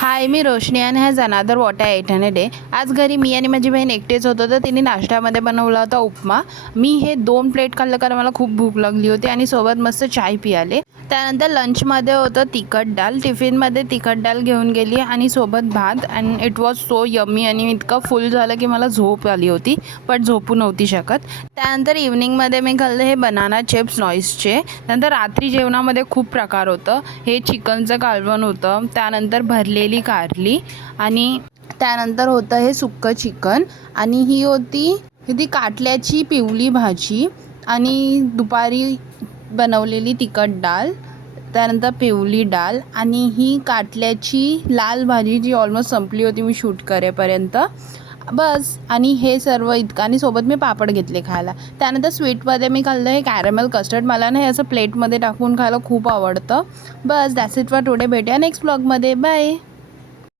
हाय, मी रोशनी आणि हॅज अनादर what I eight day. आज घरी मी आणि माझी बहीण एकटेच होतो, तर तिने नाश्त्यामध्ये बनवला होता उपमा. मी हे 2 प्लेट खाल्लं कारण मला खूप भूक लागली होती आणि सोबत मस्त चाय पियाले. त्यानंतर लंचमध्ये होतं तिखट डाल. टिफिनमध्ये तिखट डाल घेऊन गेली आणि सोबत भात. And it was so yummy आणि इतकं फुल झालं की मला झोप आली होती, पण झोपू नव्हती शकत. त्यानंतर इव्हनिंगमध्ये मी खाल्लं हे बनाना चिप्स नॉईसचे. नंतर रात्री जेवणामध्ये खूप प्रकार होतं. हे चिकनचं कालवण होतं, त्यानंतर भरलेली कारली आणि त्यानंतर होतं हे सुक्कं चिकन आणि ही होती काटल्याची पिवली भाजी आणि दुपारी बनवलेली तिखट डाळ, त्यानंतर पिवली डाळ आणि ही काटल्याची लाल भाजी जी ऑलमोस्ट संपली होती मी शूट करेपर्यंत. बस. आणि हे सर्व इतकं आणि सोबत मी पापड घेतले खायला. त्यानंतर स्वीटमध्ये मी खाल्लं हे कॅरमेल कस्टर्ड. मला ना हे असं प्लेटमध्ये टाकून खायला खूप आवडतं. बस दॅट्स इट फॉर टुडे. भेटूया नेक्स्ट व्लॉगमध्ये. बाय.